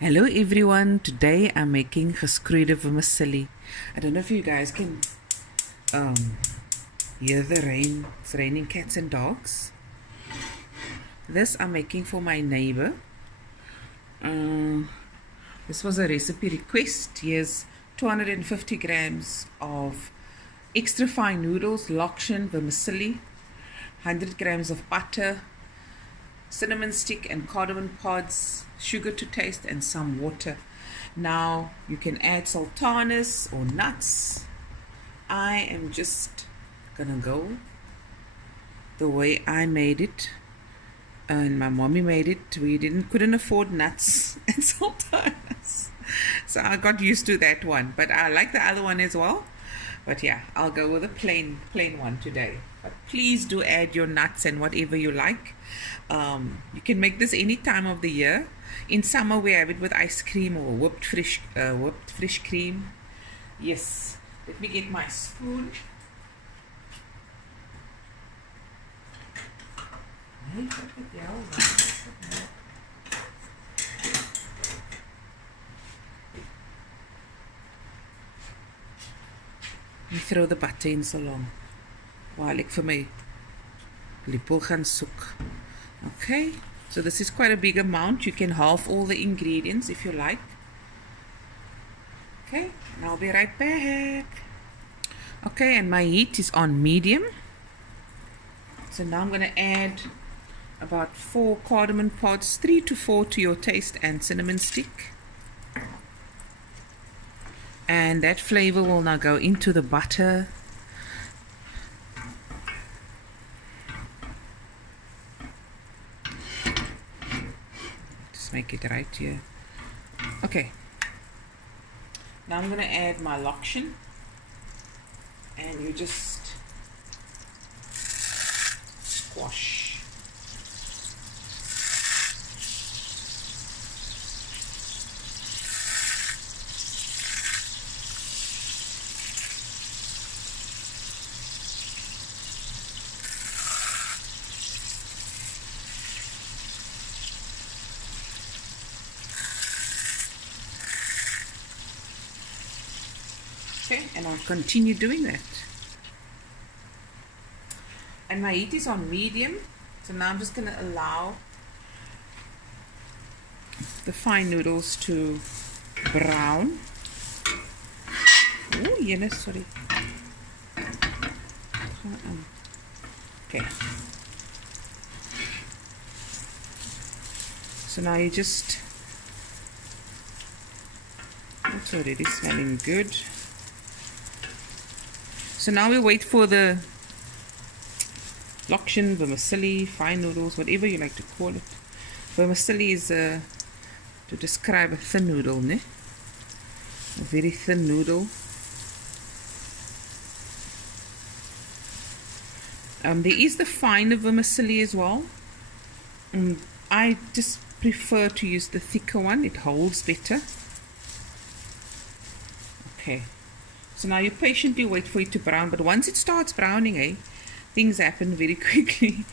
Hello everyone, today I'm making Geskroeide vermicelli. I don't know if you guys can hear the rain. It's raining cats and dogs. This I'm making for my neighbor. This was a recipe request. Here's 250 grams of extra fine noodles, lokshen, vermicelli, 100 grams of butter, cinnamon stick and cardamom pods, sugar to taste, and some water. Now you can add sultanas or nuts. I am just gonna go the way I made it, and my mommy made it. We couldn't afford nuts and sultanas, so I got used to that one. But I like the other one as well. But yeah, I'll go with a plain one today. But please do add your nuts and whatever you like. You can make this any time of the year. In summer we have it with ice cream or whipped fresh cream. Yes, let me get my spoon. You throw the butter in so long while ek vir my lepel gaan soek. Okay, so this is quite a big amount. You can halve all the ingredients if you like. Okay, and I'll be right back. Okay, and my heat is on medium. So now I'm going to add about 4 cardamom pods, 3 to 4 to your taste, and cinnamon stick. And that flavor will now go into the butter. Just make it right here. Okay. Now I'm going to add my lokshen. And you just squash. Okay, and I'll continue doing that. And my heat is on medium, so now I'm just going to allow the fine noodles to brown. Oh, yes, sorry. Okay. So now you just, it's already smelling good. So now we wait for the lokshen, vermicelli, fine noodles, whatever you like to call it. Vermicelli is to describe a thin noodle, ne? A very thin noodle. There is the finer vermicelli as well. I just prefer to use the thicker one. It holds better. Okay. So now you patiently wait for it to brown, but once it starts browning, things happen very quickly.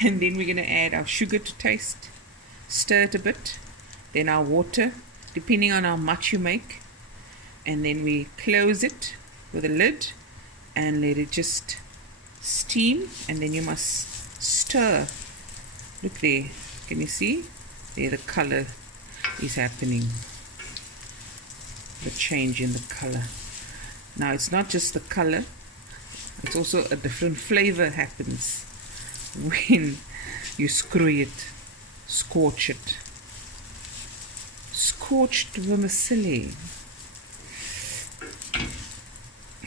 And then we're going to add our sugar to taste, stir it a bit, then our water, depending on how much you make. And then we close it with a lid and let it just steam, and then you must stir. Look there, can you see? There the color is happening, the change in the color. Now it's not just the color, it's also a different flavor happens when you screw it, scorch it. Scorched vermicelli.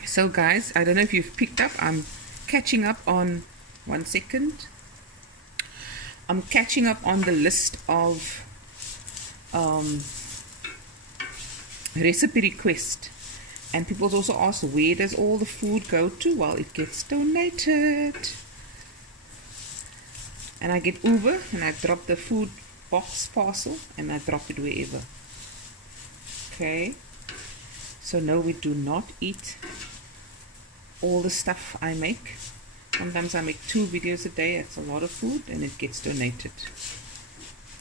So guys, I don't know if you've picked up, I'm catching up on, 1 second. I'm catching up on the list of recipe requests. And people also ask, where does all the food go to? Well, it gets donated. And I get Uber, and I drop the food box parcel, and I drop it wherever. Okay. So no, we do not eat all the stuff I make. Sometimes I make 2 videos a day. That's a lot of food, and it gets donated.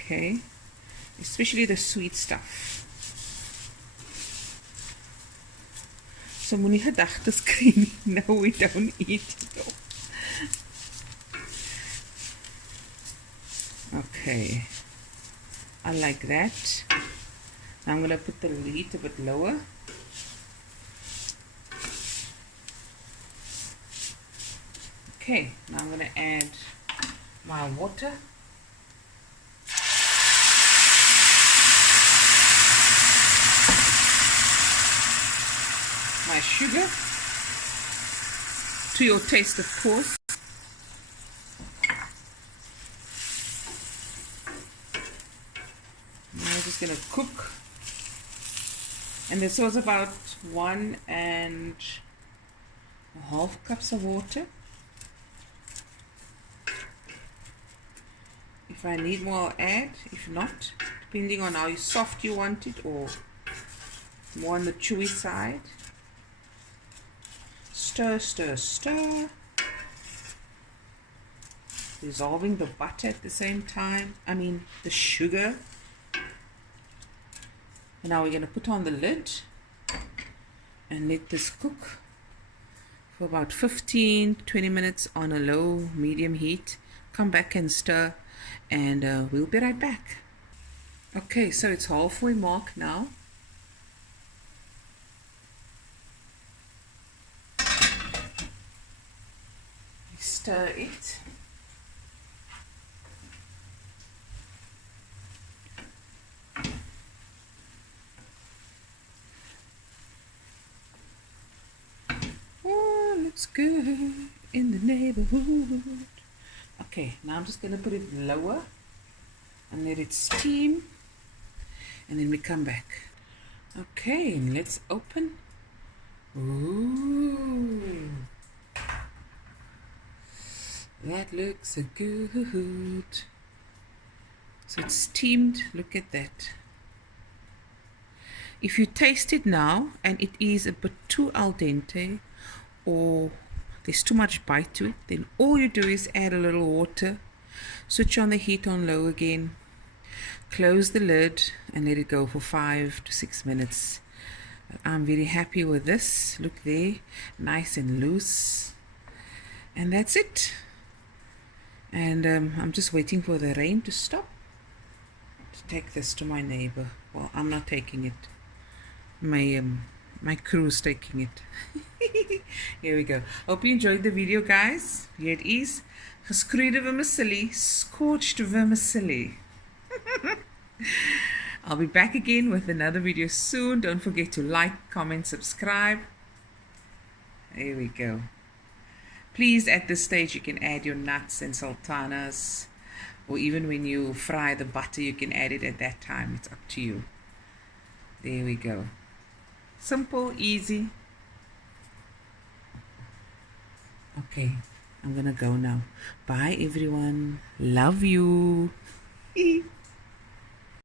Okay. especially the sweet stuff. So moenie gedagtes kry nie. No, we don't eat it all. Okay, I like that. Now I'm going to put the heat a bit lower. Okay, now I'm going to add my water. My sugar, to your taste of course. Now I'm just going to cook, and this was about 1.5 cups of water. If I need more, I'll add. If not, depending on how soft you want it or more on the chewy side. Stir, stir, stir. Dissolving the butter at the same time. The sugar. And now we're going to put on the lid and let this cook for about 15-20 minutes on a low medium heat. Come back and stir, and we'll be right back. Okay, so it's halfway mark now. Stir it. Oh, looks good in the neighborhood. Okay, now I'm just going to put it lower and let it steam, and then we come back. Okay, let's open. Ooh, that looks good. So it's steamed. Look at that. If you taste it now and it is a bit too al dente, or there's too much bite to it, then all you do is add a little water, switch on the heat on low again, close the lid, and let it go for 5 to 6 minutes. I'm very happy with this. Look there, nice and loose. And that's it. And I'm just waiting for the rain to stop to take this to my neighbor. Well, I'm not taking it. My crew's taking it. Here we go. Hope you enjoyed the video, guys. Here it is. Geskroeide vermicelli, scorched vermicelli. I'll be back again with another video soon. Don't forget to like, comment, subscribe. Here we go. Please, at this stage, you can add your nuts and sultanas, or even when you fry the butter, you can add it at that time. It's up to you. There we go. Simple, easy. Okay, I'm gonna go now. Bye, everyone. Love you.